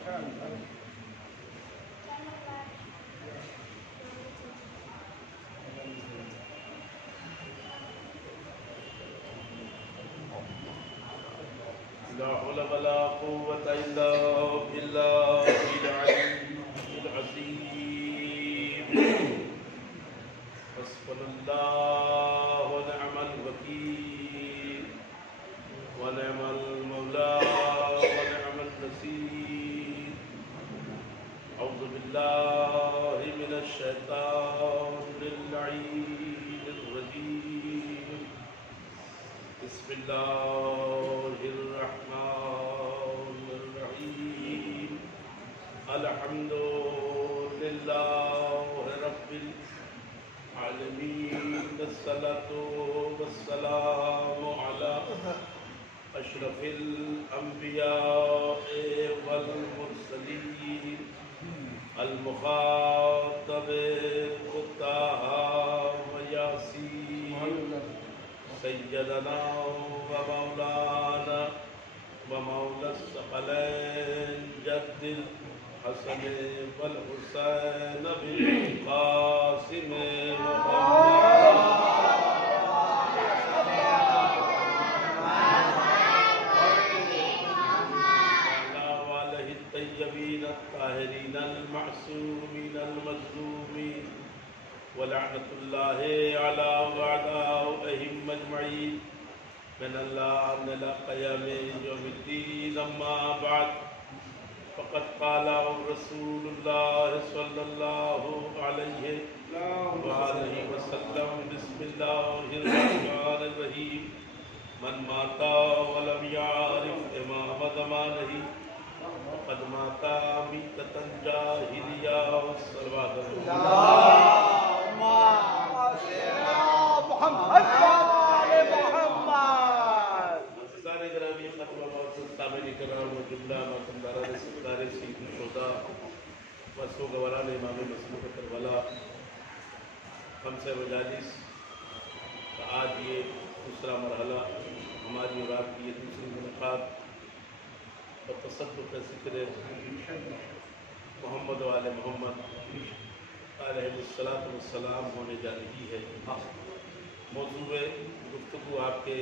لا حول ولا قوة إلا بالله العلي العظيم حسبنا الله ونعم الوكيل ونعم المولى ونعم النصير أعوذ بالله من الشيطان اللعين الرجيم بسم الله الرحمن الرحيم الحمد لله رب العالمين الصلاة والسلام على أشرف الأنبياء والمرسلين المخاطب طه وياسين سيدنا ومولانا ومولى الثقلين جد الحسن والحسين بالقاسم محمد وعلى آله الطيبين الطاهرين المعصومين المظلومين ولعنة الله على أعدائهم أجمعين من الله إلى قيام يوم الدين أما بعد فقد قال رسول الله صلى الله عليه وآله وسلم بسم الله الرحمن الرحيم من مات ولم يعرف إمام زمانه فقد مات ميتة جاهلية والصلوات امام مسلوق کربلا خمسہ مجالس کا آج یہ دوسرا مرحلہ ہماری اور آپ کی یہ دوسری ملاقات اور تصدق ذکر محمد و آل محمد علیہ السلام ہونے جا رہی ہے۔ موضوع گفتگو آپ کے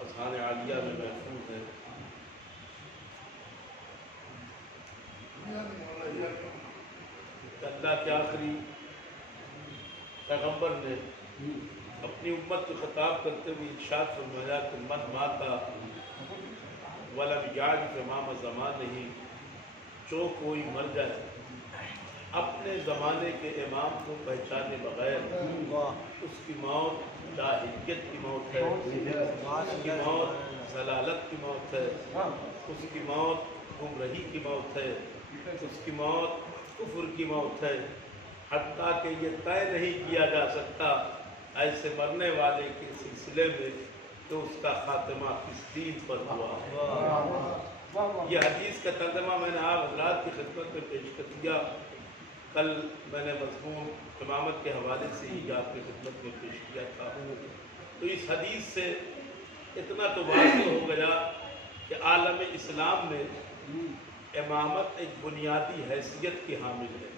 اذہان عالیہ میں محفوظ ہے۔ اللہ کے آخری پیغمبر نے اپنی امت کو خطاب کرتے ہوئے ارشاد فرمایا کہ من ماتا ولم یعرف امام زمانہ، جو کوئی مر جائے اپنے زمانے کے امام کو پہچانے بغیر، اس کی موت جاہلیت کی موت ہے، اس کی موت ضلالت کی موت ہے، اس کی موت گمراہی کی موت ہے، اس کی موت کفر کی موت ہے، حتیٰ کہ یہ طے نہیں کیا جا سکتا ایسے مرنے والے کے سلسلے میں کہ اس کا خاتمہ کس دین پر ہوا۔ یہ حدیث کا ترجمہ میں نے آپ حضرات کی خدمت میں پیش کر دیا۔ کل میں نے مضمون امامت کے حوالے سے ہی آپ کی خدمت میں پیش کیا تھا۔ تو اس حدیث سے اتنا تو واضح ہو گیا کہ عالم اسلام میں امامت ایک بنیادی حیثیت کی حامل ہے،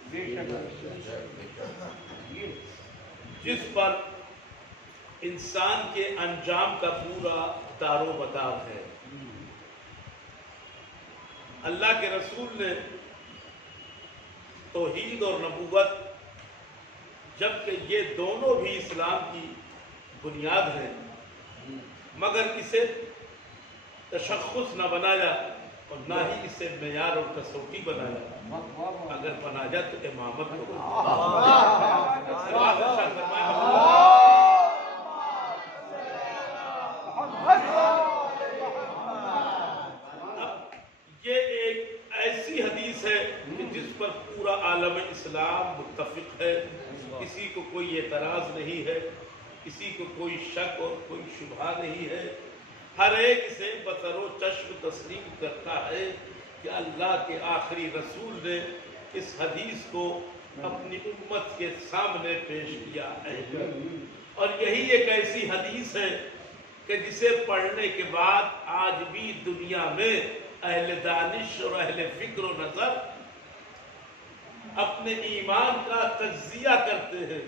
جس پر انسان کے انجام کا پورا دار و مدار ہے۔ اللہ کے رسول نے توحید اور نبوت، جبکہ یہ دونوں بھی اسلام کی بنیاد ہیں، مگر اسے تشخص نہ بنایا اور نہ ہی اسے معیار اور کسوٹی بنایا۔ اگر بنایا تو امامت کو یہ ایک ایسی حدیث ہے کہ جس پر پورا عالم اسلام متفق ہے، کسی کو کوئی اعتراض نہیں ہے، کسی کو کوئی شک اور کوئی شبہ نہیں ہے، ہر ایک اسے بصر و چشم تسلیم کرتا ہے کہ اللہ کے آخری رسول نے اس حدیث کو اپنی امت کے سامنے پیش کیا ہے۔ اور یہی ایک ایسی حدیث ہے کہ جسے پڑھنے کے بعد آج بھی دنیا میں اہل دانش اور اہل فکر و نظر اپنے ایمان کا تجزیہ کرتے ہیں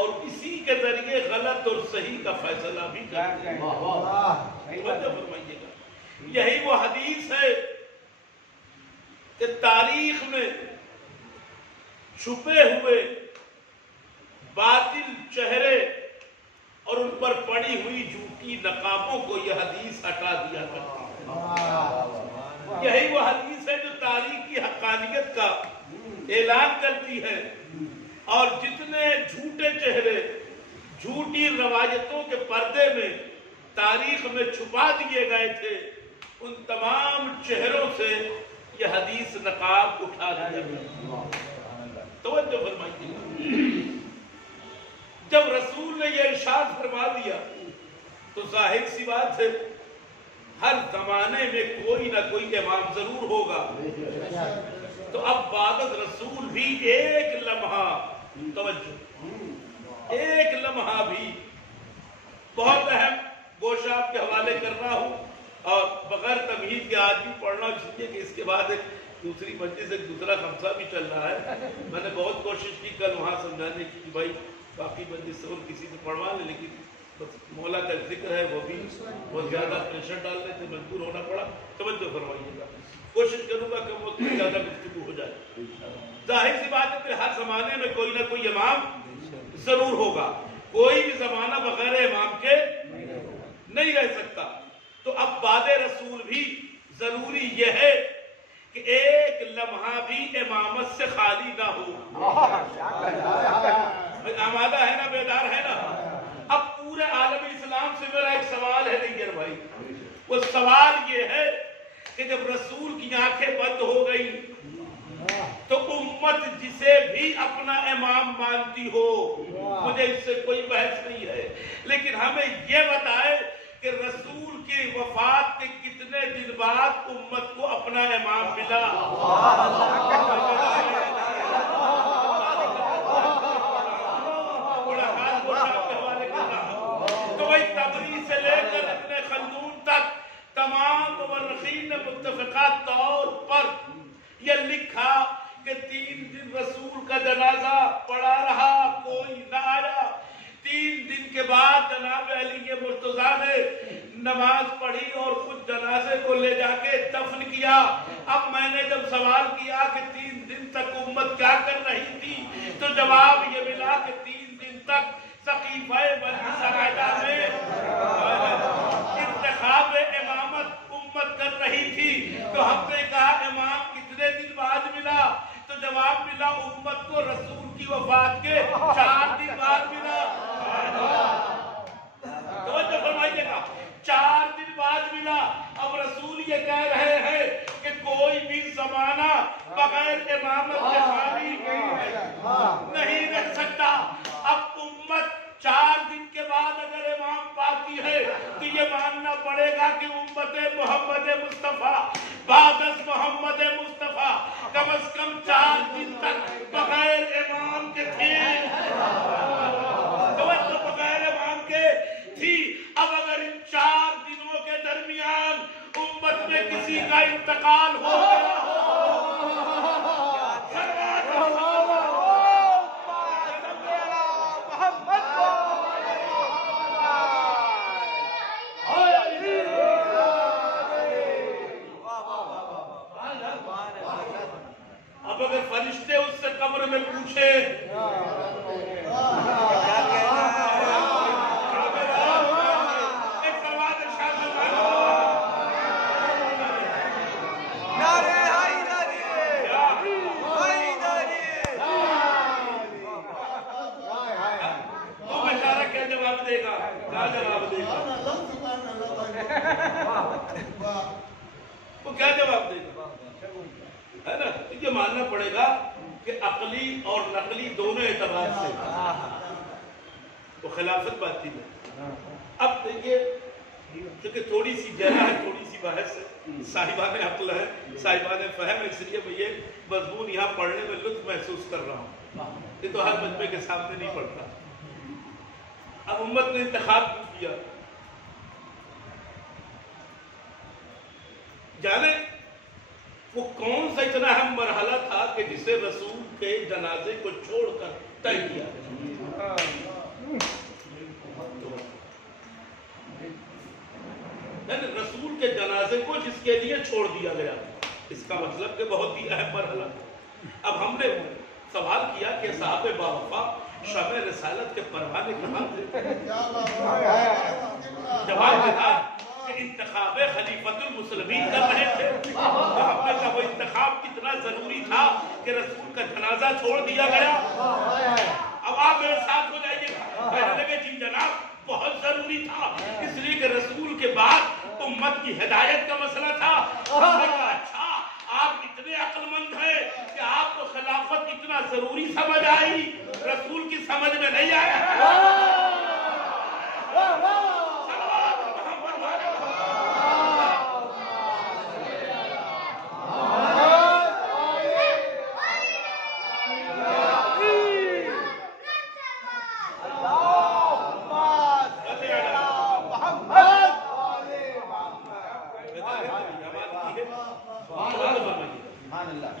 اور اسی کے ذریعے غلط اور صحیح کا فیصلہ بھی کرتے ہیں۔ توجہ فرمائیے گا، یہی وہ حدیث ہے کہ تاریخ میں چھپے ہوئے باطل چہرے اور ان پر پڑی ہوئی جھوٹی نقابوں کو یہ حدیث ہٹا دیا کرتی ہے۔ یہی وہ حدیث ہے جو تاریخ کی حقانیت کا اعلان کرتی ہے، اور جتنے جھوٹے چہرے جھوٹی روایتوں کے پردے میں تاریخ میں چھپا دیے گئے تھے، ان تمام چہروں سے یہ حدیث نقاب اٹھا دیا گیا۔ توجہ فرمائیے، جب رسول نے یہ ارشاد فرما دیا تو ظاہر سی بات ہے ہر زمانے میں کوئی نہ کوئی امام ضرور ہوگا۔ تو اب بعد رسول بھی ایک لمحہ، توجہ، ایک لمحہ بھی، بہت اہم گوشہ آپ کے حوالے کر رہا ہوں اور بغیر تمہید کے آج بھی پڑھنا، اس لیے کہ اس کے بعد ایک دوسری مجلس ایک دوسرا خمسہ بھی چل رہا ہے۔ میں نے بہت کوشش کی کل وہاں سمجھانے کی کہ بھائی باقی مجلس سے اور کسی سے پڑھوا لیں، لیکن بس مولا کا ذکر ہے، وہ بھی بہت زیادہ پریشر ڈالنے سے مجبور ہونا پڑا۔ توجہ فرمائیے گا، کوشش کروں گا کہ وقت میں زیادہ گفتگو ہو جائے۔ ظاہر سی بات ہے کہ ہر زمانے میں کوئی نہ کوئی امام ضرور ہوگا، کوئی بھی زمانہ بغیر امام کے نہیں رہ سکتا۔ تو اب بعد رسول بھی ضروری یہ ہے کہ ایک لمحہ بھی امامت سے خالی نہ ہو۔ آمادہ ہے نا، بیدار ہے نا؟ اب پورے عالم اسلام سے میرا ایک سوال ہے نیر بھائی، وہ سوال یہ ہے کہ جب رسول کی آنکھیں بند ہو گئی تو امت جسے بھی اپنا امام مانتی ہو، مجھے اس سے کوئی بحث نہیں ہے، لیکن ہمیں یہ بتائے کہ رسول کی وفات کے کتنے دن بعد امت کو اپنا امام ملا؟ تو بھائی تبری سے لے کر ابن خلدون تک تمام مورخین نے متفقہ طور پر یہ لکھا کہ 3 دن رسول کا جنازہ پڑا رہا، کوئی نہ آیا۔ 3 دن کے بعد جناب علی مرتضیٰ نے نماز پڑھی اور خود جنازے کو لے جا کے دفن کیا۔ اب میں نے جب سوال کیا کہ 3 دن تک امت کیا کر رہی تھی، تو جواب یہ ملا کہ 3 دن تک سقیفہ بنی ساعدہ میں انتخاب امامت امت کر رہی تھی۔ تو ہم نے کہا امام کتنے دن بعد ملا؟ تو جواب ملا امت کو رسول کی وفات کے 4 دن بعد ملا۔ توجہ فرمائیے گا، 4 دن بعد ملا۔ اب رسول یہ کہہ رہے ہیں کہ کوئی بھی زمانہ بغیر امامت کے خالی نہیں رہ سکتا۔ اب امت 4 دن کے بعد اگر امام پاتی ہے تو یہ ماننا پڑے گا کہ امت محمد مصطفیٰ بعد از محمد مصطفیٰ کم از کم 4 دن تک بغیر امام کے تھی، بغیر امام کے تھی۔ اب اگر ان 4 دنوں کے درمیان امت میں کسی کا انتقال ہو گیا اب اگر فرشتے اس سے قبر میں پوچھے وہ کیا جواب دے گا؟ ہے نا؟ یہ ماننا پڑے گا کہ عقلی اور نقلی دونوں اعتبار سے وہ خلافت باتی ہے۔ اب دیکھیے، کیونکہ تھوڑی سی گہرا ہے، تھوڑی سی بحث ہے، صاحبان عقل ہے، صاحبان فہم، اس لیے میں یہ مضمون یہاں پڑھنے میں لطف محسوس کر رہا ہوں، یہ تو ہر مجمع کے سامنے نہیں پڑھتا۔ اب امت نے انتخاب کیا، جانے وہ کون سا اتنا اہم مرحلہ تھا کہ جسے رسول کے جنازے کو چھوڑ کر طے کیا گیا؟ رسول کے جنازے کو جس کے لیے چھوڑ دیا گیا، اس کا مطلب کہ بہت ہی اہم مرحلہ تھا۔ اب ہم نے سوال کیا کہ صاحب باوفا شمع رسالت کے پروانے کہاں تھے؟ جواب یہ تھا کہ انتخاب خلیفۃ المسلمین کر رہے تھے۔ ہم نے کہا وہ انتخاب کتنا ضروری تھا کہ رسول کا جنازہ چھوڑ دیا گیا۔ اب آپ میرے ساتھ ہو جائیے گا۔ کہنے لگے جی جناب بہت ضروری تھا، اس لیے کہ رسول کے بعد امت کی ہدایت کا مسئلہ تھا۔ ہم نے کہا اچھا آپ اتنے عقل مند ہیں کہ آپ کو خلافت اتنا ضروری سمجھ آئی، رسول کی سمجھ میں نہیں آیا۔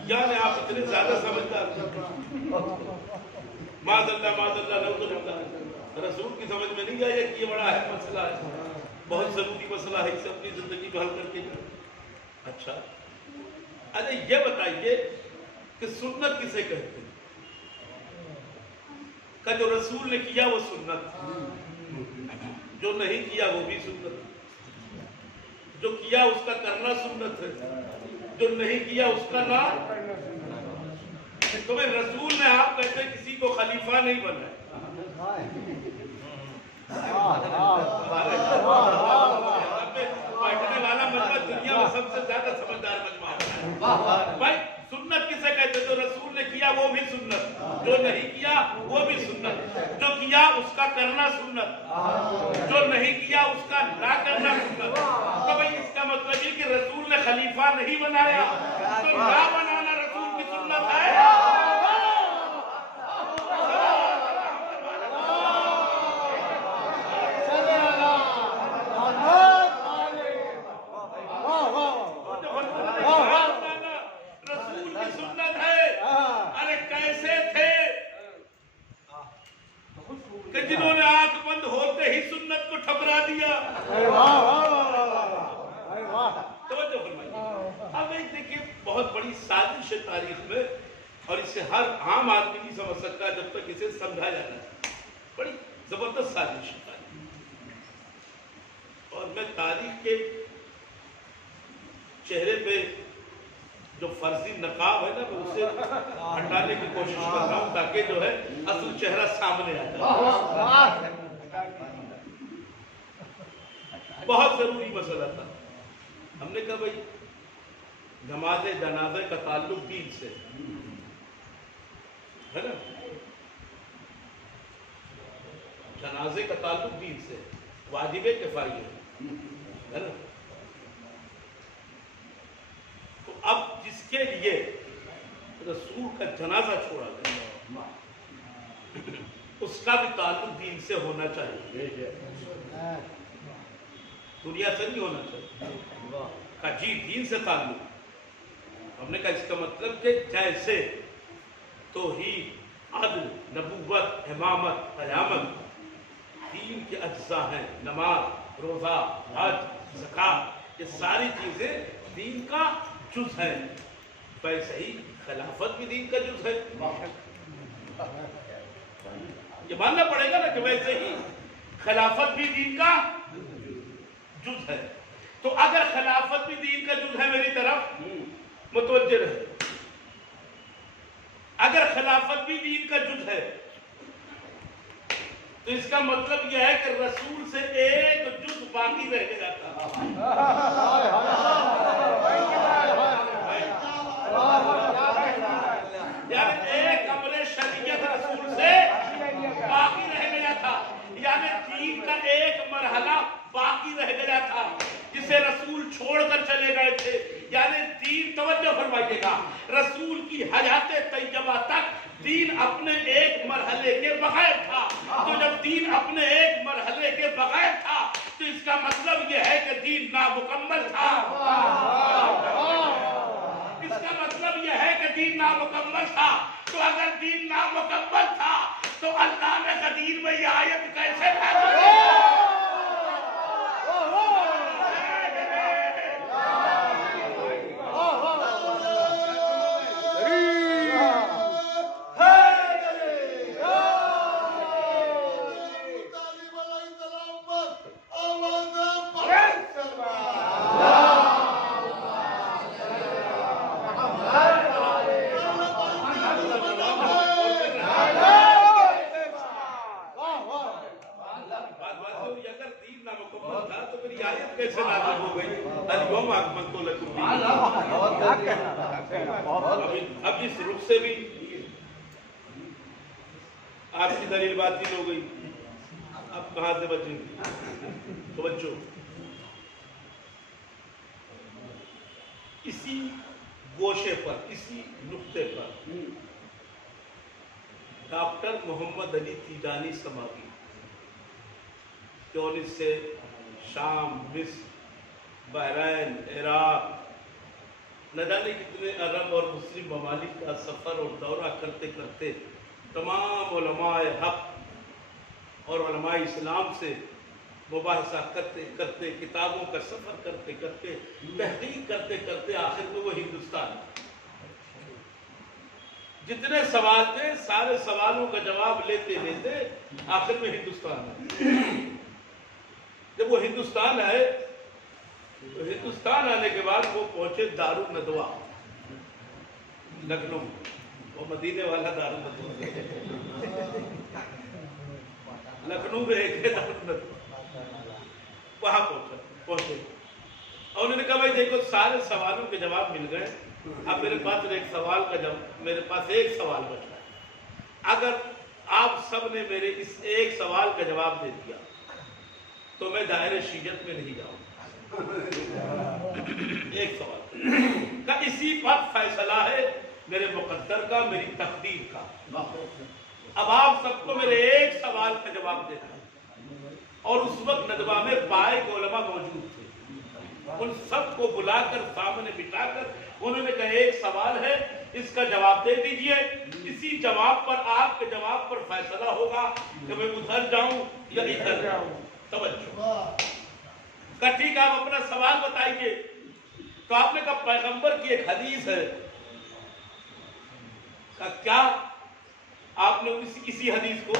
یعنی آپ اتنے زیادہ سمجھدار معاذ اللہ رسول کی سمجھ میں نہیں آیا کہ یہ بڑا اہم مسئلہ ہے، بہت ضروری مسئلہ ہے، اسے اپنی زندگی میں حل کر کے جائے۔ اچھا ارے یہ بتائیے کہ سنت کسے کہتے ہیں؟ کہ جو رسول نے کیا وہ سنت، جو نہیں کیا وہ بھی سنت، جو کیا اس کا کرنا سنت ہے، جو نہیں کیا اس کا نام۔ تمہیں رسول نے آپ کہتے کسی کو خلیفہ نہیں بنایا، بیٹھنے والا مجمع دنیا میں سب سے زیادہ سمجھدار مجمع ہوتا ہے۔ بھائی سنت کسے کہتے؟ جو رسول نے کیا وہ بھی سنت، جو نہیں کیا وہ بھی سنت، جو کیا اس کا کرنا سنت، جو نہیں کیا اس کا نہ کرنا سنت۔ تو بھائی اس کا مطلب یہ کہ رسول نے خلیفہ نہیں بنایا تو نہ بنانا رسول کی سنت ہے۔ جنہوں نے آنکھ بند ہوتے ہی سنت کو ٹھکرا دیا۔ توجہ فرمائیے۔ اب ایک دیکھیے بہت بڑی سازش ہے تاریخ میں، اور اسے ہر عام آدمی نہیں سمجھ سکتا جب تک اسے سمجھا جاتا ہے۔ بڑی زبردست سازش ہے تاریخ، اور میں تاریخ کے چہرے پہ جو فرضی نقاب ہے نا میں اسے ہٹانے کی کوشش کر رہا ہوں تاکہ جو ہے اصل چہرہ سامنے آ جائے۔ بہت ضروری مسئلہ تھا۔ ہم نے کہا بھائی نماز جنازے کا تعلق دین سے ہے نا، جنازے کا تعلق دین سے، واجب کفائی ہے نا۔ تو اب جس کے لیے رسول کا جنازہ چھوڑا گیا اس کا بھی تعلق دین سے ہونا چاہیے، دنیا سے نہیں ہونا چاہیے۔ کہا جی دین سے تعلق۔ ہم نے کہا اس کا مطلب کہ جیسے توحید، عدل، نبوت، امامت، قیامت دین کے اجزاء ہیں، نماز، روزہ، حج، زکوٰۃ، یہ ساری چیزیں دین کا جز ہے، ویسے ہی خلافت بھی دین کا جز ہے۔ یہ ماننا پڑے گا نا کہ ویسے ہی خلافت بھی دین کا جز ہے۔ تو اگر خلافت بھی دین کا جز ہے میری طرف متوجہ رہے، اگر خلافت بھی دین کا جز ہے تو اس کا مطلب یہ ہے کہ رسول سے ایک جز باقی رہ گیا تھا۔ یعنی ایک امر شریعت رسول سے باقی رہ گیا تھا، یعنی دین کا ایک مرحلہ باقی رہ گیا تھا جسے رسول چھوڑ کر چلے گئے تھے۔ یعنی دین، توجہ فرمائیے گا، رسول کی حیات طیبہ تک دین اپنے ایک مرحلے کے بغیر تھا۔ تو جب دین اپنے ایک مرحلے کے بغیر تھا تو اس کا مطلب یہ ہے کہ دین نامکمل تھا۔ نامکمل تھا، تو اگر دین نامکمل تھا تو اللہ نے غدیر میں یہ آیت کیسے نازل کی؟ کیسے نازل ہو گئی؟ اليوم اکملت لکم دینکم۔ اب اس رخ سے بھی آپ کی دلیل باطل ہو گئی، اب کہاں سے بچیں گے؟ تو بچوں اسی گوشے پر، اسی نقطے پر ڈاکٹر محمد علی تیجانی سماوی تیونس سے شام، مصر، بحرین، عراق، نہ جانے کتنے عرب اور مسلم ممالک کا سفر اور دورہ کرتے کرتے تمام علماء حق اور علماء اسلام سے مباحثہ کرتے کرتے، کتابوں کا سفر کرتے کرتے، تحقیق کرتے کرتے آخر میں وہ ہندوستان، جتنے سوال تھے سارے سوالوں کا جواب لیتے لیتے آخر میں ہندوستان ہے۔ جب وہ ہندوستان آئے تو ہندوستان آنے کے بعد وہ پہنچے دارالندوہ لکھنؤ، وہ مدینے والا دارالندوہ، لکھنؤ میں ایک ہے دارالندوہ، وہاں پہنچے اور انہوں نے کہا بھائی دیکھو سارے سوالوں کے جواب مل گئے، اب میرے پاس ایک سوال کا جواب، میرے پاس ایک سوال بچا ہے، اگر آپ سب نے میرے اس ایک سوال کا جواب دے دیا تو میں دائرہ شیعت میں نہیں جاؤں۔ ایک سوال کا اسی پر فیصلہ ہے میرے مقدر کا، میری تقدیر کا۔ اب آپ سب کو میرے ایک سوال کا جواب دینا ہے، اور اس وقت ندوہ میں بائیک علماء موجود تھے، ان سب کو بلا کر سامنے بٹھا کر انہوں نے کہا ایک سوال ہے، اس کا جواب دے دیجئے، اسی جواب پر، آپ کے جواب پر فیصلہ ہوگا کہ میں ادھر جاؤں یا ادھر جاؤں۔ توجہ، کہا ٹھیک آپ اپنا سوال بتائیے۔ تو آپ نے کہا پیغمبر کی ایک حدیث ہے۔ کہا کیا؟ آپ نے اسی حدیث کو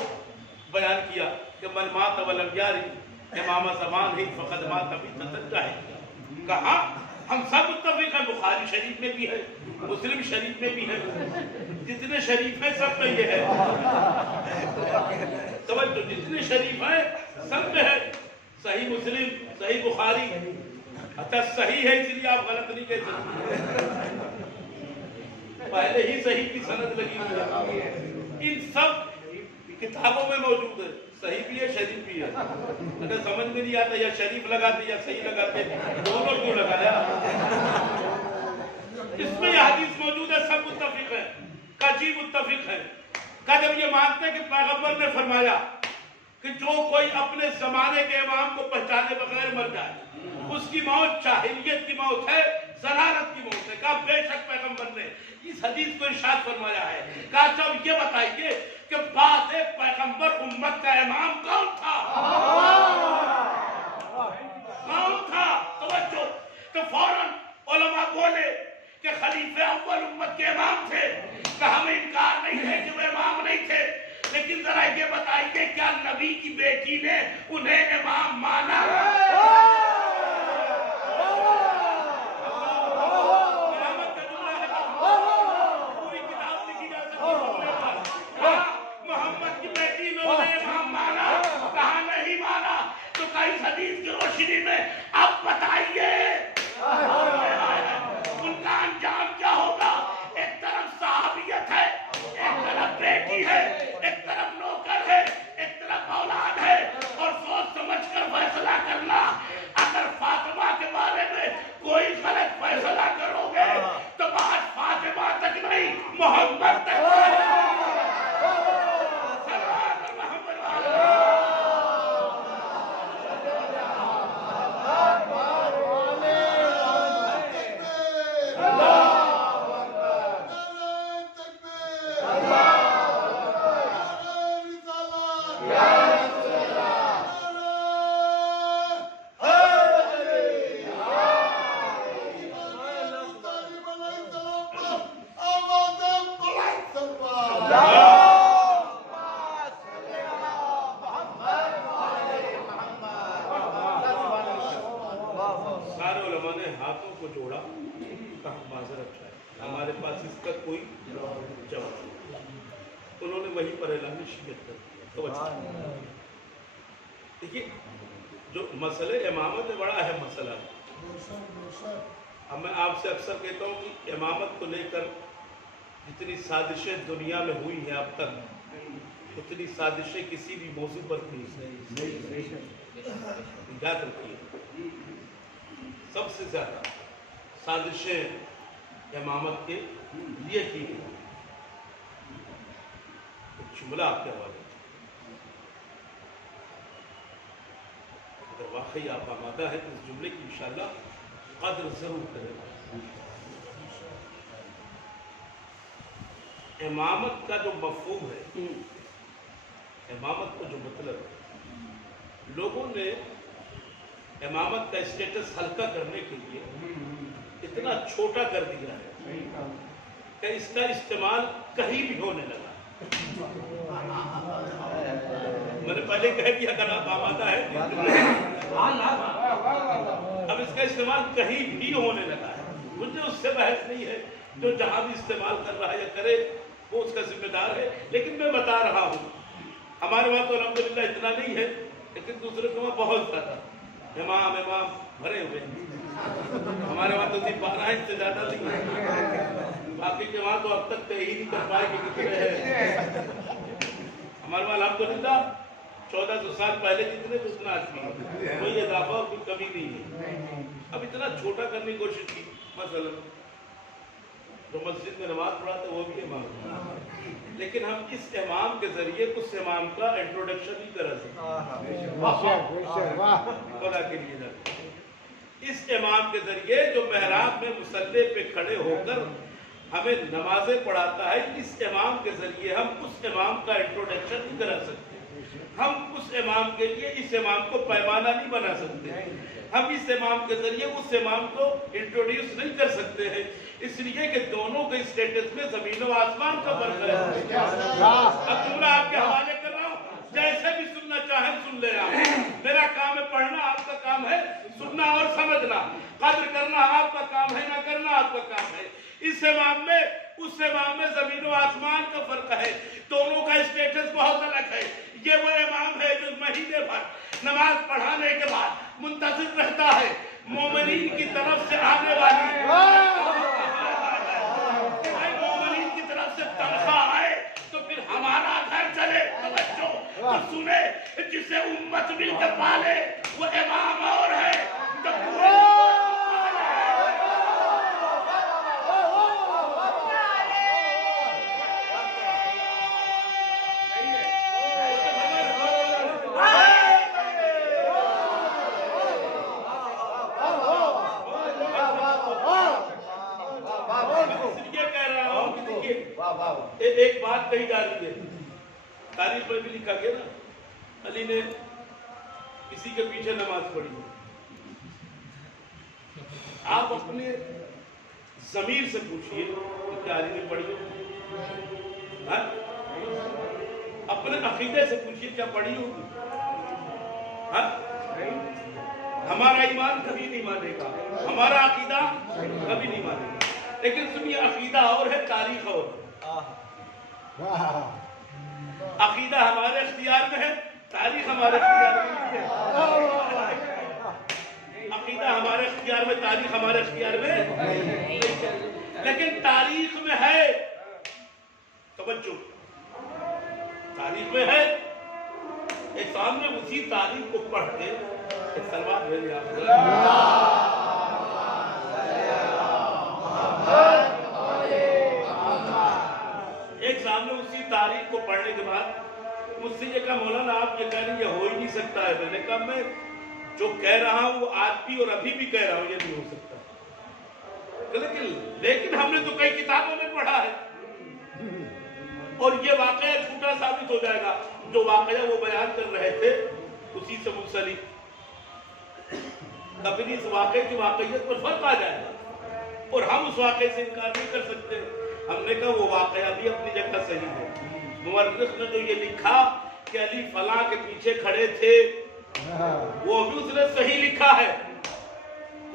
بیان کیا کہ من مات ولم یعرف امام زمان ہی فقد مات فتنۃ الجاہلیہ۔ کہا ہم سب متفق ہیں، بخاری شریف میں بھی ہے، مسلم شریف میں بھی ہے، جتنے شریف ہیں سب میں یہ ہے، توجہ جتنے شریف ہیں سب میں ہے، صحیح مسلم، صحیح بخاری، اچھا صحیح ہے اس لیے آپ غلط نہیں کہتے، پہلے ہی صحیح کی سند لگی ہوئی ہے، ان سب کتابوں میں موجود ہے، صحیح بھی ہے شریف بھی ہے۔ اگر سمجھ میں نہیں آتا یا شریف لگاتے یا صحیح لگاتے، دونوں کیوں لگایا؟ اس میں یہ حدیث موجود ہے، سب متفق ہیں، کجی متفق ہیں، کہ جب یہ مانتے ہیں کہ پیغمبر نے فرمایا کہ جو کوئی اپنے زمانے کے امام کو پہچانے بغیر مر جائے اس کی موت جاہلیت کی موت ہے، ضلالت کی موت ہے۔ کہا بے شک پیغمبر نے اس حدیث کو ارشاد فرمایا ہے۔ کہا جب یہ بتائیے کہ بعد پیغمبر امت کا امام کون تھا؟ کون تھا؟ توجہ، تو فوراً علماء بولے کہ خلیفہ اول امت کے امام تھے۔ کہ ہمیں انکار نہیں ہے کہ وہ امام نہیں تھے، لیکن ذرا یہ بتائیے کیا نبی کی بیٹی نے انہیں امام مانا؟ محمد کی بیٹی نے انہیں امام مانا؟ کہا نہیں مانا۔ تو اس حدیث کی روشنی میں اب بتائیے ان کا انجام کیا ہوگا؟ ایک طرف صحابیت ہے، ایک طرف بیٹی ہے، ایک طرف نوکر ہے، ایک طرف اولاد ہے، سارے علماء نے ہاتھوں کو جوڑا، کہا معذرت چاہے، ہمارے پاس اس کا کوئی جواب نہیں۔ انہوں نے وہیں پر اعلان شریعت کر دیا۔ دیکھیے جو مسئلہ امامت ہے بڑا اہم مسئلہ ہے۔ اب میں آپ سے اکثر کہتا ہوں کہ امامت کو لے کر جتنی سازشیں دنیا میں ہوئی ہیں اب تک، اتنی سازشیں کسی بھی موضوع پر نہیں۔ یاد رکھیے سب سے زیادہ سازشیں امامت کے لیے کی گئی۔ ایک جملہ آپ کے حوالے، اگر واقعی آپ آمادہ ہے تو اس جملے کی انشاءاللہ قدر ضرور کریں۔ امامت کا جو مفہوم ہے، امامت کا جو مطلب ہے، لوگوں نے امامت کا اسٹیٹس ہلکا کرنے کے لیے اتنا چھوٹا کر دیا ہے کہ اس کا استعمال کہیں بھی ہونے لگا۔ میں نے پہلے کہہ دیا اگر آپ آمادہ ہے، اب اس کا استعمال کہیں بھی ہونے لگا ہے۔ مجھے اس سے بحث نہیں ہے، جو جہاں بھی استعمال کر رہا ہے یا کرے وہ اس کا ذمہ دار ہے، لیکن میں بتا رہا ہوں ہمارے وہاں تو الحمدللہ اتنا نہیں ہے، لیکن دوسرے کے وہاں بہت زیادہ امام بھرے ہوئے ہیں۔ ہمارے وہاں تو 12 سے زیادہ نہیں ہے، باقی کے وہاں تو اب تک طے ہی نہیں کر پائے کہ کتنے ہیں۔ ہمارے وہاں الحمدللہ 1400 سال پہلے جتنے تو اتنا آدمی ہے، کوئی اضافہ اور کوئی کمی نہیں ہے۔ اب اتنا چھوٹا کرنے کی کوشش کی، مثلا جو مسجد میں نماز پڑھاتا ہے وہ بھی امام ہے، لیکن ہم اس امام کے ذریعے اس امام کا انٹروڈکشن نہیں کر سکتے۔ خدا کے لیے جاتے اس امام کے ذریعے جو محراب میں مصلی پہ کھڑے ہو کر ہمیں نمازیں پڑھاتا ہے، اس امام کے ذریعے ہم اس امام کا انٹروڈکشن نہیں کرا سکتے۔ ہم اس امام کے لیے اس امام کو پیمانہ نہیں بنا سکتے۔ ہم اس امام کے ذریعے اس امام کو انٹروڈیوس نہیں کر سکتے ہیں، اس لیے کہ دونوں کے اسٹیٹس میں زمین و آسمان کا فرق ہے۔ اب جملہ آپ کے حوالے کر رہا ہوں، جیسے بھی سننا چاہیں سن لے آپ۔ میرا کام ہے پڑھنا، آپ کا کام ہے سننا اور سمجھنا۔ قدر کرنا آپ کا کام ہے، نہ کرنا آپ کا کام ہے۔ اس امام میں اس امام میں زمین و آسمان کا فرق ہے، دونوں کا اسٹیٹس بہت الگ ہے۔ یہ وہ امام ہے جو مہینے بھر نماز پڑھانے کے بعد منتظر رہتا ہے مومنین کی طرف سے آنے والی مومنین کی طرف سے تنخواہ آئے تو پھر ہمارا گھر چلے۔ توجہ تو سنے، جسے امت مل کے پالے وہ امام اور ہے جو پورے ایک بات کہی جا رہی ہے، تاریخ میں بھی لکھا گیا نا، علی نے کسی کے پیچھے نماز پڑھی۔ آپ اپنے ضمیر سے پوچھئے کہ کیا علی نے پڑھی؟ اپنے عقیدے سے پوچھئے کیا پڑھی ہوگی؟ ہمارا ایمان کبھی نہیں مانے گا، ہمارا عقیدہ کبھی نہیں مانے گا، لیکن سنیے عقیدہ اور ہے، تاریخ اور ہے۔ عقیدہ ہمارے اختیار میں ہے، تاریخ ہمارے اختیار میں ہے۔ عقیدہ ہمارے اختیار میں، تاریخ ہمارے اختیار میں، لیکن تاریخ میں ہے۔ توجہ، تاریخ میں ہے۔ ایک سامنے اسی تاریخ کو پڑھ کے ایک سلوات بھیجے آپ ایک سامنے اسی تاریخ کو پڑھنے کے بعد مجھ سے یہ کہا مولانا آپ یہ کہہ رہے ہیں یہ ہو ہی نہیں سکتا ہے۔ میں نے کہا میں جو کہہ رہا ہوں وہ آج بھی اور ابھی بھی کہہ رہا ہوں، یہ نہیں ہو سکتا۔ لیکن ہم نے تو کئی کتابوں میں پڑھا ہے اور یہ واقعہ جھوٹا ثابت ہو جائے گا۔ جو واقعہ وہ بیان کر رہے تھے اسی سے منسلک کبھی اس واقعے کی واقعیت پر فرق آ جائے گا اور ہم اس واقعے سے انکار نہیں کر سکتے۔ ہم نے کہا وہ واقعہ بھی اپنی جگہ صحیح ہے۔ مورخ نے جو یہ لکھا کہ علی فلاں کے پیچھے کھڑے تھے وہ بھی اس نے صحیح لکھا ہے۔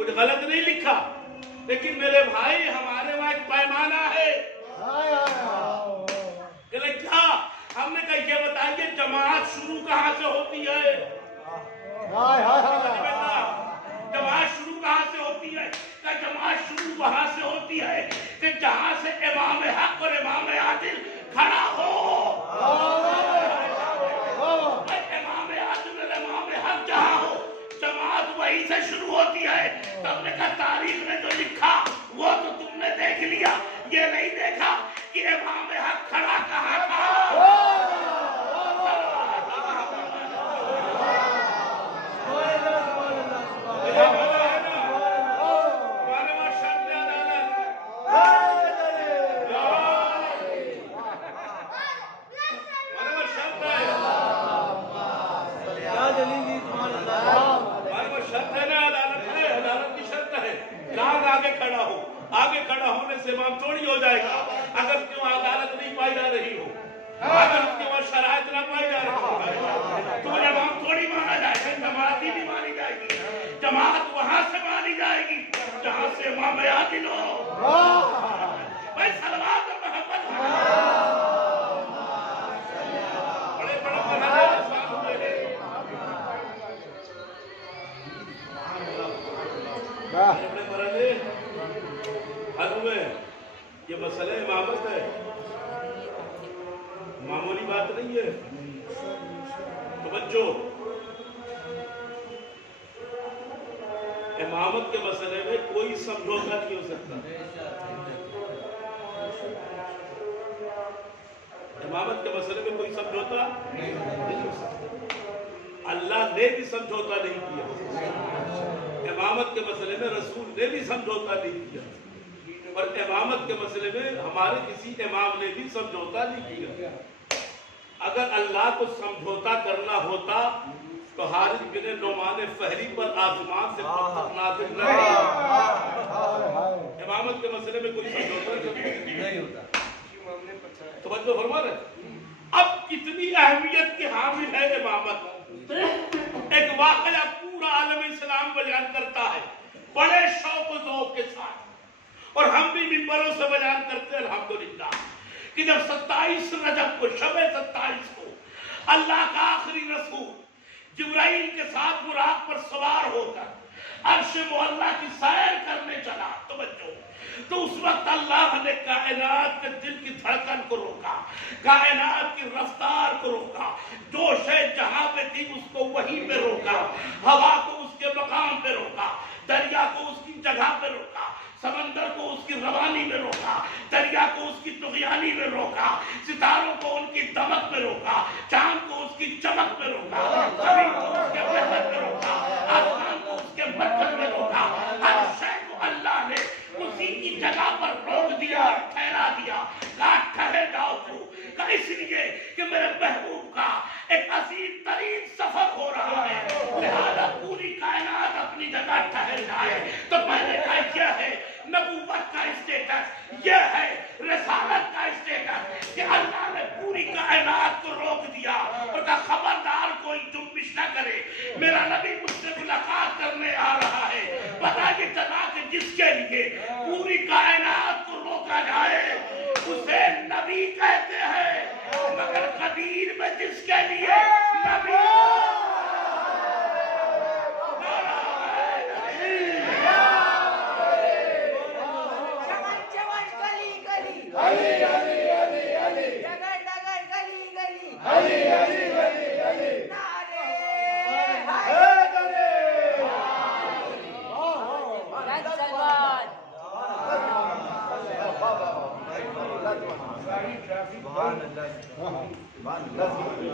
کچھ غلط نہیں لکھا، لیکن میرے بھائی ہمارے وہاں ایک پیمانہ ہے کہ کیا ہم نے کہا یہ بتائیے جماعت شروع کہاں سے ہوتی ہے؟ جماعت شروع کہاں سے ہوتی ہے؟ کہ جماعت شروع وہاں سے ہوتی ہے کہ جہاں سے امام حق اور امام عادل کھڑا ہو۔ امام عادل اور امام حق جہاں ہو جماعت وہیں سے شروع ہوتی ہے۔ تم نے کہا تاریخ نے جو لکھا وہ تو تم نے دیکھ لیا، یہ نہیں دیکھا کہ امام حق کھڑا کہاں تھا۔ آگے کھڑا ہونے سے امام تھوڑی ہو جائے گا اگر کیوں عدالت نہیں پائی جا رہی ہو، اگر اس کے بعد شرائط نہ پائی جا رہی ہو تو امام تھوڑی مانا جائے گا، جماعت ہی نہیں مانی جائے گی۔ جماعت وہاں سے مانی جائے گی جہاں سے امام عادل ہو۔ بھائی صلوات اور محبت بڑے بڑے مرحلے حل ہوئے۔ یہ مسئلہ امامت ہے، معمولی بات نہیں ہے۔ توجہ، امامت کے مسئلے میں کوئی سمجھوتا نہیں ہو سکتا۔ امامت کے مسئلے میں کوئی سمجھوتا نہیں ہو سکتا۔ اللہ نے بھی سمجھوتا نہیں کیا، امامت کے مسئلے میں رسول نے بھی سمجھوتا نہیں کیا، اور امامت کے مسئلے میں ہمارے کسی امام نے بھی سمجھوتا نہیں کیا۔ اگر اللہ کو سمجھوتا کرنا ہوتا تو حارث بن نعمان فہری پر آسمان سے پتھر نازل نہ ہوتا۔ امامت کے مسئلے میں کوئی سمجھوتا نہیں ہوتا۔ توجہ فرما رہے؟ اب کتنی اہمیت کی حامل ہے امامت، ایک واقعہ پورا عالم اسلام بیان کرتا ہے بڑے شوق و ذوق کے ساتھ، اور ہم بھی منبروں سے بیان کرتے ہیں الحمدللہ کہ جب 27 رجب کو، شب 27 کو اللہ کا آخری رسول جبرائیل کے ساتھ براق پر سوار ہو کر عرش معلیٰ کی سیر کرنے چلا، توجہ، تو اس وقت اللہ نے کائنات کے دل کی دھڑکن کو روکا، کائنات کی رفتار کو روکا، جو شے جہاں پہ تھی اس کو وہیں پہ روکا، ہوا کو اس کے مقام پہ روکا، دریا کو اس کی جگہ پہ روکا، سمندر کو اس کی روانی میں روکا، دریا کو اس کی طغیانی میں روکا، ستاروں کو ان کی دمک میں روکا، چاند کو اس کی چمک میں روکا، زمین کو اس کے وحدت میں روکا، آسمان کو اس کے مرکز میں روکا، ہر شے کو اللہ نے اسی کی جگہ پر روک دیا، ٹھہرا دیا، کہا ٹھہر جاؤ تو، کہا اس لیے کہ میرے محبوب کا ایک عظیم ترین سفر ہو رہا ہے، لہذا پوری کائنات اپنی جگہ ٹھہر جائے۔ تو میں نے کہا یہ ہے نبوت کا اسٹیٹس، یہ ہے رسالت کا اسٹیٹس کہ اللہ نے پوری کائنات کو روک دیا اور کہا خبردار کوئی جنبش نہ کرے، میرا نبی مجھ سے ملاقات کرنے آ رہا ہے۔ پتہ یہ چلا کہ جس کے لیے پوری کائنات کو روکا جائے اسے نبی کہتے ہیں، مگر قدیر میں جس کے لیے نبی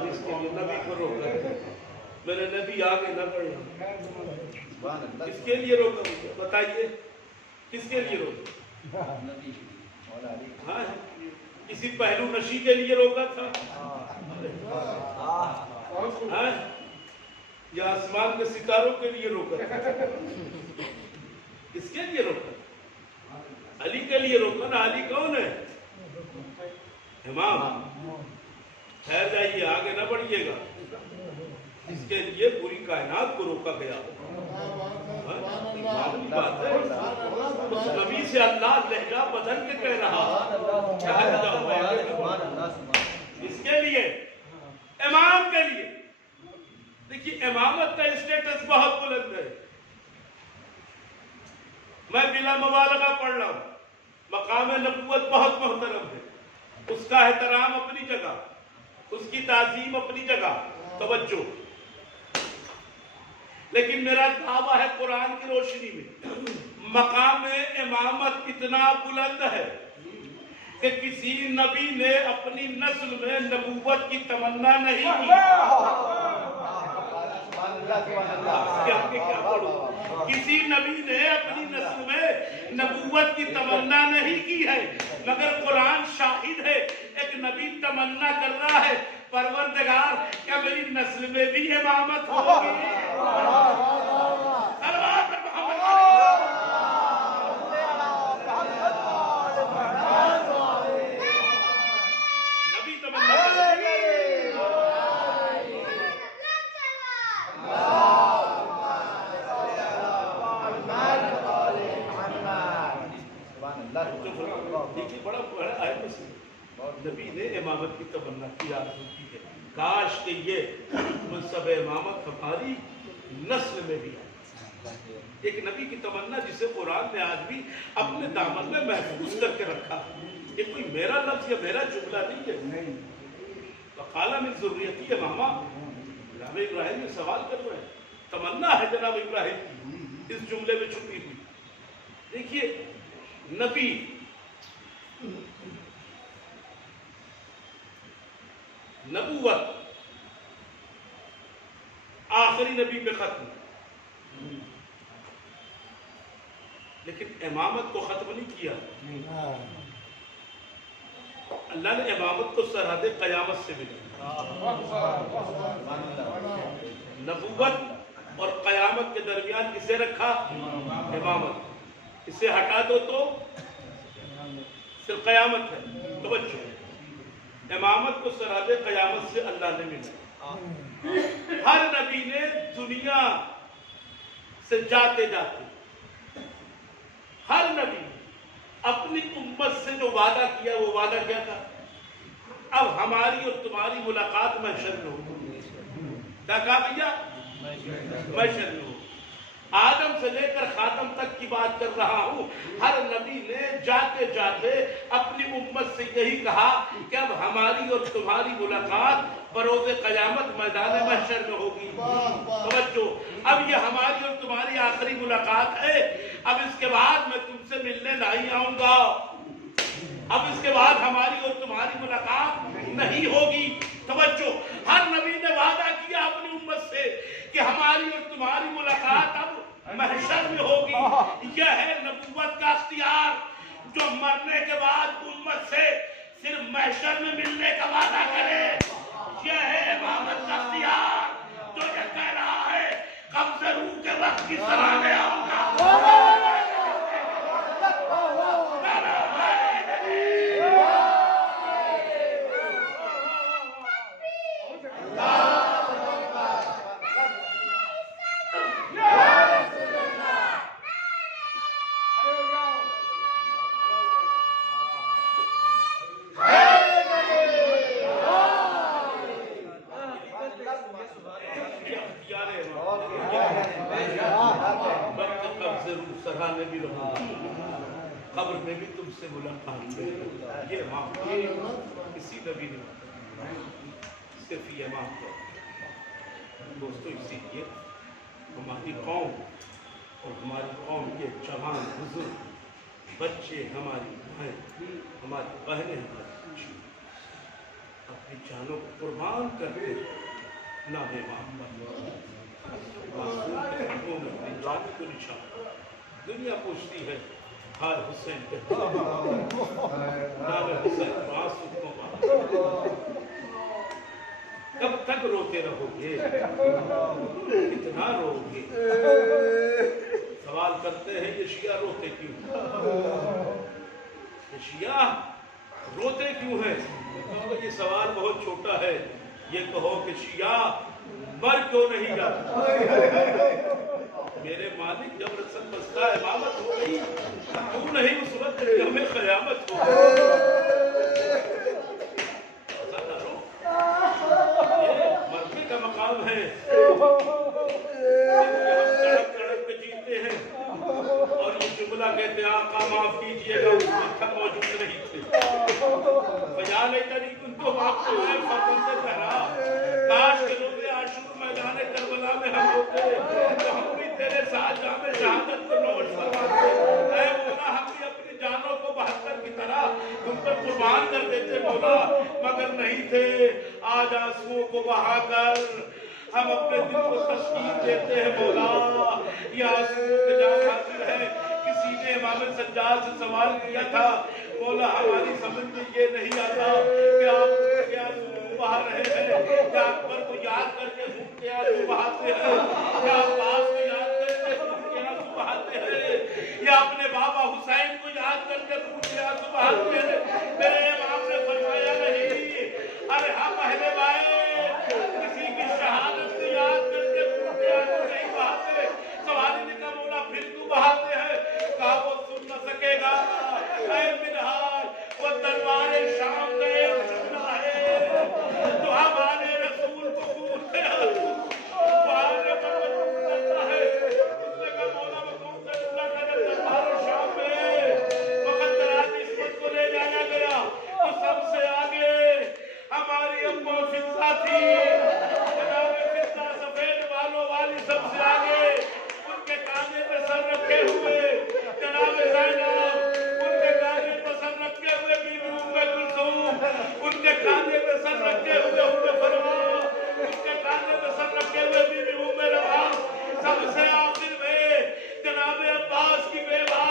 جس کے لیے نبی کو روکا، میرے نبی آگے نہ بڑھے، کس کے لیے روکا؟ بتائیے کس کے لیے روکا؟ ہاں کسی پہلو نشی کے لیے روکا تھا یا آسمان کے ستاروں کے لیے روکا تھا؟ کس کے لیے روکا؟ علی کے لیے روکا نا۔ علی کون ہے؟ امام۔ ٹھہر جائیے، آگے نہ بڑھیے گا، اس کے لیے پوری کائنات کو روکا گیا۔ امام عجیب بات ہے، اس نبی سے اللہ لہجہ بدل کے کہہ رہا اس کے لیے، امام کے لیے۔ دیکھیے امامت کا اسٹیٹس بہت بلند ہے، میں بلا مبالغہ پڑھ رہا ہوں، مقام نبوت بہت محترم ہے، اس کا احترام اپنی جگہ، اس کی تعظیم اپنی جگہ، توجہ، لیکن میرا دعویٰ ہے قرآن کی روشنی میں مقام امامت اتنا بلند ہے کہ کسی نبی نے اپنی نسل میں نبوت کی تمنا نہیں کی۔ کسی نبی نے اپنی نسل میں نبوت کی تمنا نہیں کی ہے، مگر قرآن شاہد ہے، ایک نبی تمنا کر رہا ہے، پروردگار کیا میری نسل میں بھی امامت ہوگی؟ نبی تمنا کر رہا دیکھیے بڑا ہے نبی نے امامت کی تمنا کی، آرزو کی ہے، کاش کہ یہ منصب امامت ہماری نسل میں بھی آئے۔ ایک نبی کی تمنا جسے قرآن نے آج بھی اپنے دامن میں محفوظ کر کے رکھا، یہ کوئی میرا لفظ یا میرا جملہ نہیں ہے۔ وقال من ذریتی اماما، جناب ابراہیم نے سوال کر رہے ہیں، تمنا ہے جناب ابراہیم کی اس جملے میں چھپی ہوئی۔ دیکھیے نبی نبوت آخری نبی پہ ختم، لیکن امامت کو ختم نہیں کیا۔ اللہ نے امامت کو سرحد قیامت سے ملا، نبوت اور قیامت کے درمیان کسے رکھا؟ امامت۔ اسے ہٹا دو تو صرف قیامت ہے۔ توجہ، امامت کو سرحد قیامت سے اللہ نے ملا۔ ہر نبی نے دنیا سے جاتے جاتے ہر نبی اپنی امت سے جو وعدہ کیا وہ وعدہ کیا تھا؟ اب ہماری اور تمہاری ملاقات محشر میں ہوگی۔ کیا کہا بھیا؟ محشر میں ہوگی۔ آدم سے لے کر خاتم تک کی بات کر رہا ہوں، ہر نبی نے جاتے جاتے اپنی امت سے یہی کہا کہ اب ہماری اور تمہاری ملاقات بروز قیامت میدان محشر میں ہوگی۔ توجہ، اب یہ ہماری اور تمہاری آخری ملاقات ہے، اب اس کے بعد میں تم سے ملنے نہیں آؤں گا، اب اس کے بعد ہماری اور تمہاری ملاقات نہیں ہوگی۔ توجہ، ہر نبی نے وعدہ کیا اپنی امت سے کہ ہماری اور تمہاری ملاقات اب محشر میں ہوگی۔ یہ ہے نبوت کا اختیار جو مرنے کے بعد امت سے صرف محشر میں ملنے کا وعدہ کرے۔ یہ ہے امامت کا اختیار جو یہ کہہ رہا ہے قبض روح کے وقت کی طرح میں آؤں گا۔ سراہنے بھی رہوں گا، قبر میں بھی تم سے ملاقات ہے۔ یہ امام کسی نبی نے صرف یہ امام کیا۔ دوستو، اسی لیے ہماری قوم اور ہماری قوم کے جوان بزرگ بچے، ہماری بھائیں، ہماری بہنیں، ہماری اپنی جانوں کو قربان کرتے نام امام پر معصوم کے حقوں میں اپنی جان کو نشان۔ دنیا پوچھتی ہے ہائے حسین کہتے نام حسین باس کو بات، کب تک روتے رہو گے؟ کتنا رو گے؟ سوال کرتے ہیں یہ شیعہ روتے کیوں؟ یہ شیعہ روتے کیوں ہیں؟ یہ سوال بہت چھوٹا ہے، یہ کہو کہ شیعہ مر کیوں نہیں جاتا؟ میرے مالک جب رسل مسئلہ امامت ہو گئی کیوں نہیں اس وقت کہ ہمیں قیامت ہو یہ مرنے کا مقام ہے تڑپ تڑپ کے جیتے ہیں اور یہ جملہ کہتے ہیں آقا معاف کیجئے گا اس وقت ہم موجود نہیں تھے بیان تری ان کو معاف تو ہے فتن سے پہرا کاش کے روز عاشور میدان کربلا میں ہم ہوتے تو ہم بھی تیرے ساتھ جام شہادت کو نوٹ فرماتے اے مولا ہم بھی اپنی جانوں کو 72 کی طرح تم پر قربان کر دیتے مولا مگر نہیں تھے آج آنسوؤں کو بہا کر ہم اپنے دل کو تسکین دیتے ہیں مولا یہ آنسوؤں کے جان حاضر ہے کسی نے امام سجاد سے سوال کیا تھا مولا ہماری سمجھ میں یہ نہیں آتا کہ آپ کیا آنسو بہا رہے ہیں کیا اکبر کو یاد کر کے خون کے آنسو بہاتے ہیں کیا عباس کو یاد کر کے خون کے آنسو بہاتے ہیں یا اپنے بابا حسین کو یاد کر کے خون کے آنسو بہاتے ہیں میرے امام نے فرمایا نہیں ارے ہم اہل بیت کسی کی شہادت کو یاد کر کے خون کے آنسو نہیں بہاتے سوالی نے کہا مولا پھر کیوں بہاتے ہیں کہا وہ سن نہ سکے گا اے منہار وہ دربار شام کا ایک جملہ ہے تو ہمارے رسول کو خون کے آنسو بہانے پر مجبور کرتا ہے اس نے کہا مولا وہ کون سا جملہ کہتے دربار شام میں مقدرات عصمت کو لے جایا گیا تو سب سے آگے ہماری اماں فضہ تھی جناب فضہ سفید بالوں والی سب سے آگے ان کے کانے پہ سر رکھے ہوئے جناب زینب ان کے کانے پہ سر رکھے ہوئے بی بی ام کلثوم ان کے کانے پہ سر رکھے ہوئے ام فروا ان کے کانے پہ سر رکھے ہوئے بی بی ام روا سب سے آخر میں جناب عباس کی بیوہ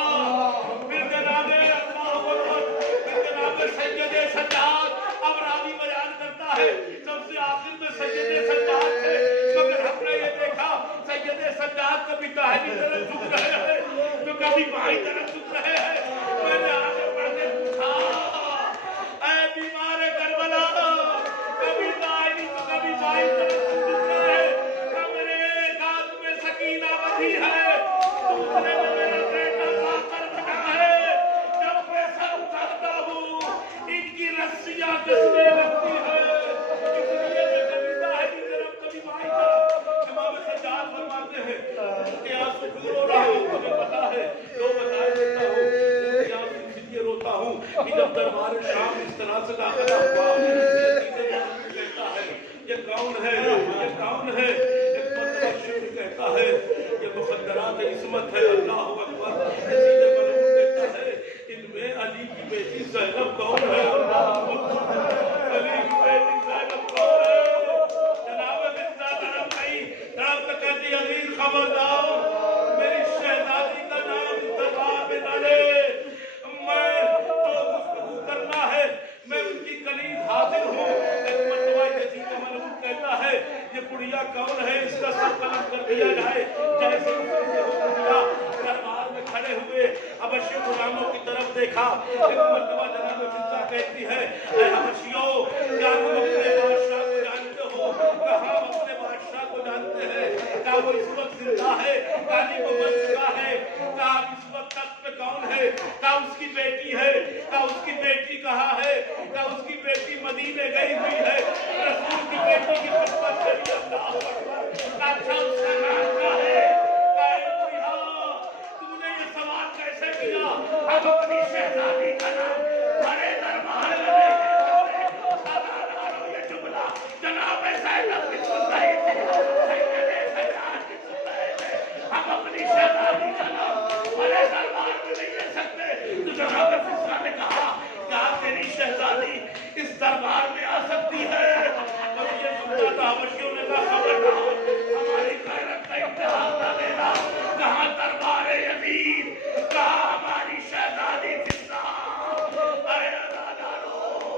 پھر جناب اللہ اکبر پھر جناب سید سجاد اب راوی بیان کرتا ہے سب سے آخر میں سید سجاد تھے مگر ہم نے یہ دیکھا سید سجاد کبھی داہنی طرف جھک رہے ہیں تو کبھی بائیں طرف جھک رہے ہیں میں نے آگے پڑھتے پوچھا اے بیمار کربلا کبھی داہنی تو کبھی بائیں طرف جھک رہے ہیں میرے ایک ہاتھ میں سکینہ بدھی ہے دوسرے میں میرا بیٹا باقر بنا ہے جب میں سر اٹھاتا ہوں ان کی رسیاں کسنے لگتی ہے اس لیے میں کبھی داہنی طرف کبھی بائیں طرف امام سجاد فرماتے ہیں کہ آنسو کیوں رو رہا ہوں تمہیں پتا ہے لو بتائے دیتا ہوں کہ آنسو اس لیے روتا ہوں کہ جب دربار شام اس طرح سے داخلہ ہوا یزید بن کہتا ہے یہ کون ہے یہ کون ہے ایک مرتبہ شکر کہتا ہے یہ مخدرات عصمت ہے اللہ اکبر یزید بن کہتا ہے ان میں علی کی بیٹی زینب کون ہے اللہ اکبر علی کی بیٹی زینب کون ہے جناب مرزا طرف نہیں طرف تو کہتی عزیز خبردار میری شہزادی کا نام دربار میں نہ لے میں جو گفتگو کرنا ہے میں ان کی قریب حاضر ہوں ایک مرتبہ یزید ملعون کہتا ہے یہ بڑھیا کون ہے اس کا سر قلم کر دیا جائے جیسے اس نے وہ بڑھیا دربار میں کھڑے ہوئے حبشی غلاموں کی طرف دیکھا ایک مرتبہ جناب فضہ کہتی ہے اے حبشیوں کیا تم اپنے بادشاہ کو جانتے ہو کہاں اپنے بادشاہ کو جانتے ہیں کیا وہ اس وقت زندہ ہے کہانی کو بن چکا ہے کیا اس وقت تخت پہ کون ہے کیا اس کی بیٹی ہے کیا اس کی بیٹی کہاں ہے کیا اس کی بیٹی مدینے گئی ہوئی ہے رسول کی بیٹی کی خدمت کری اللہ اکبر اچھا اس کا نام کیا ہے تو نے یہ سوال کیسے کیا ہم اپنی شہزادی کا نام بڑے دربار میں یہ جملہ جناب زینب کی سن رہی تھی سید سجاد کی سن رہے تھے ہم اپنی شہزادی کا نام بڑے دربار میں نہیں لے سکتے تو جناب فضہ نے کہا کیا تیری شہزادی اس دربار میں آ سکتی ہے اور یہ سنتا تھا حبشیوں نے کہا خبردار ہماری غیرت کا امتحان نہ لینا کہاں دربار یزید کہاں ہماری شہزادی فضہ ارے ادادارو